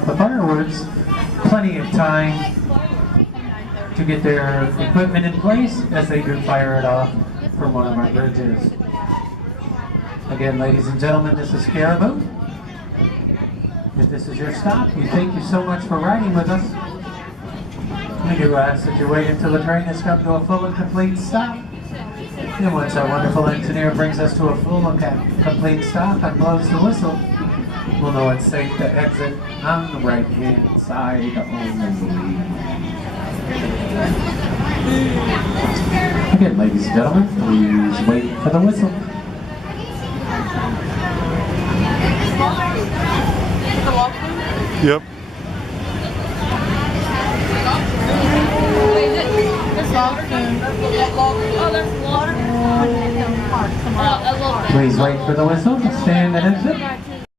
off the fireworks, plenty of time to get their equipment in place as they do fire it off from one of our bridges. Again, ladies and gentlemen, this is Caribou. If this is your stop, we thank you so much for riding with us. We do ask that you wait until the train has come to a full and complete stop. And once our wonderful engineer brings us to a full and complete stop and blows the whistle, we'll know it's safe to exit on the right-hand side only. Again, ladies and gentlemen, please wait for the whistle. Yep. Please wait for the whistle to stand and exit.